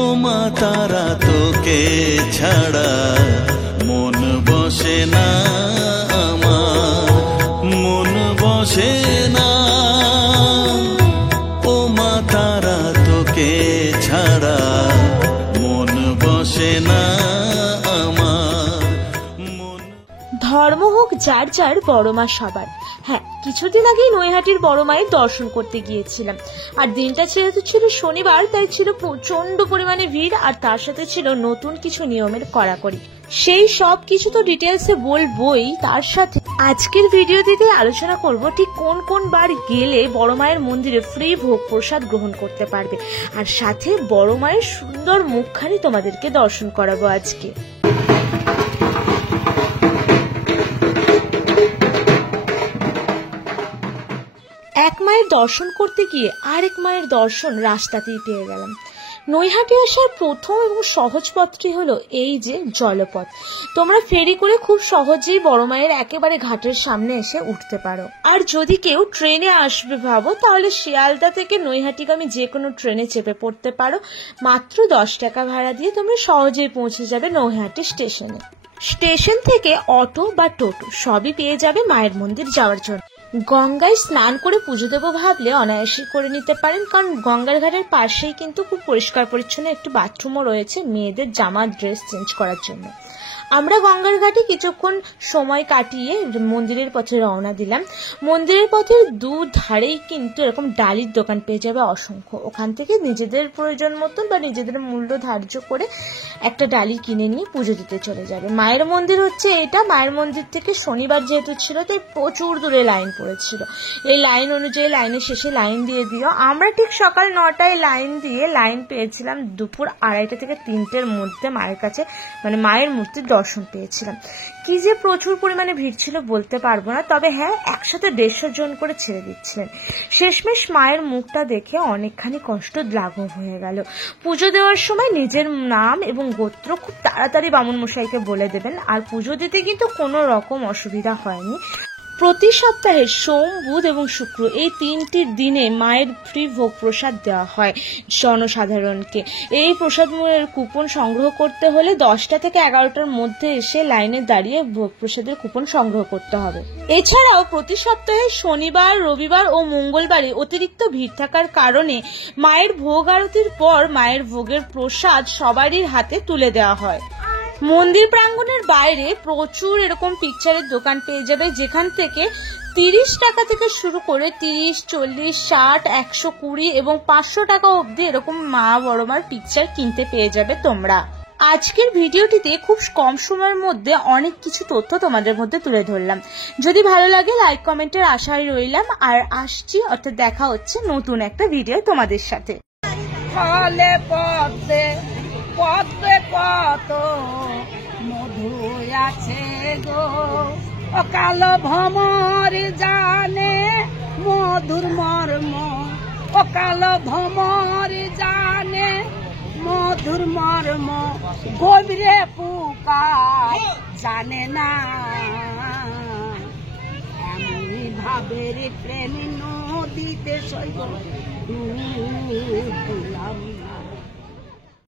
ও মা তারা তোকে ছাড়া মন বসে না আমার, মন বসে না। ও মা তারা তোকে ছাড়া মন বসে না আমার। ধর্ম হোক যার যার, বড় মা সবার। হ্যাঁ, কিছুদিন আগেই নৈহাটির বড় মায়ের দর্শন করতে গিয়েছিলাম। আর দিনটা যেহেতু ছিল শনিবার, তাই ছিল প্রচন্ড পরিমাণে ভিড়, আর তার সাথে ছিল নতুন কিছু নিয়মের কড়াকড়ি। সেই সব কিছু তো ডিটেলসে বলবোই, তার সাথে আজকের ভিডিওটিতে আলোচনা করব ঠিক কোন কোন বার গেলে বড় মায়ের মন্দিরে ফ্রি ভোগ প্রসাদ গ্রহণ করতে পারবে, আর সাথে বড় মায়ের সুন্দর মুখখানি তোমাদেরকে দর্শন করাবো আজকে। এক মায়ের দর্শন করতে গিয়ে আরেক মায়ের দর্শন রাস্তাতেই পেয়ে গেলাম। নৈহাটি আসার প্রথম এবং সহজ পথটি হলো এই যে জলপথ। তোমরা ফেরি করে খুব সহজেই বড় মায়ের একেবারে ঘাটের সামনে এসে উঠতে পারো। আর যদি কেউ ট্রেনে আসবে ভাবো, তাহলে শিয়ালদা থেকে নৈহাটিগামী যে কোনো ট্রেনে চেপে পড়তে পারো। মাত্র 10 টাকা ভাড়া দিয়ে তোমরা সহজেই পৌঁছে যাবে নৈহাটি স্টেশনে। স্টেশন থেকে অটো বা টোটো সবই পেয়ে যাবে মায়ের মন্দির যাওয়ার জন্য। গঙ্গায় স্নান করে পুজো দেবো ভাবলে অনায়াসে করে নিতে পারেন, কারণ গঙ্গার ঘাটের পাশেই কিন্তু খুব পরিষ্কার পরিচ্ছন্ন একটি বাথরুমও রয়েছে মেয়েদের জামা ড্রেস চেঞ্জ করার জন্য। আমরা গঙ্গার ঘাটে কিছুক্ষণ সময় কাটিয়ে মন্দিরের পথে রওনা দিলাম। মন্দিরের পথের দুধারেই কিন্তু এরকম ডালির দোকান পেয়ে যাবে অসংখ্য। ওখান থেকে নিজেদের প্রয়োজন মতন বা নিজেদের মূল্য ধার্য করে একটা ডালি কিনে নিয়ে পুজো দিতে চলে যাবে। মায়ের মন্দির হচ্ছে এটা। মায়ের মন্দির থেকে শনিবার যেহেতু ছিল, তাই প্রচুর দূরে লাইন পড়েছিল। এই লাইন অনুযায়ী লাইনের শেষে লাইন দিয়ে দিও। আমরা ঠিক সকাল 9টায় লাইন দিয়ে লাইন পেয়েছিলাম দুপুর 2:30 থেকে 3টের মধ্যে মায়ের কাছে, মানে মায়ের মূর্তির দর্শন পেয়েছিলাম। কি যে প্রচুর পরিমাণে ভিড় ছিল বলতে পারবো না, তবে হ্যাঁ, একসাথে 150 জন করে ছেড়ে দিচ্ছিলেন। শেষমেশ মায়ের মুখটা দেখে অনেকখানি কষ্ট লাঘব হয়ে গেল। পুজো দেওয়ার সময় নিজের নাম এবং গোত্র খুব তাড়াতাড়ি বামুন মশাইকে বলে দেবেন, আর পুজো দিতে কিন্তু কোনো রকম অসুবিধা হয়নি। প্রতি সপ্তাহে সোম, বুধ এবং শুক্র এই 3টি দিনে মায়ের ফ্রি ভোগ প্রসাদ দেওয়া হয় জনসাধারণকে। এই প্রসাদের কুপন সংগ্রহ করতে হলে 10টা থেকে 11টার মধ্যে এসে লাইনে দাঁড়িয়ে ভোগ প্রসাদের কুপন সংগ্রহ করতে হবে। এছাড়াও প্রতি সপ্তাহে শনিবার, রবিবার ও মঙ্গলবারে অতিরিক্ত ভিড় থাকার কারণে মায়ের ভোগ আরতির পর মায়ের ভোগের প্রসাদ সবারই হাতে তুলে দেওয়া হয়। মন্দির প্রাঙ্গণের বাইরে প্রচুর এরকম পিকচারের দোকান পেয়ে যাবে, যেখান থেকে 30 টাকা থেকে শুরু করে 30, 40, 60, 120 এবং 500 টাকা অবধি এরকম মা বড় মার পিকচার কিনতে পেয়ে যাবে তোমরা। আজকের ভিডিওটিতে খুব কম সময়ের মধ্যে অনেক কিছু তথ্য তোমাদের মধ্যে তুলে ধরলাম। যদি ভালো লাগে লাইক কমেন্টের আশায় রইলাম, আর আসছি, অর্থাৎ দেখা হচ্ছে নতুন একটা ভিডিও তোমাদের সাথে। পদ্মে কত মধু আছে গো, অকাল ভ্রমর জানে মধুর মর্ম, অকাল ভ্রমর জানে মধুর মর্ম, গভীরে পুকার জানে না, এমনি ভাবের প্রেম নদীতে সৈব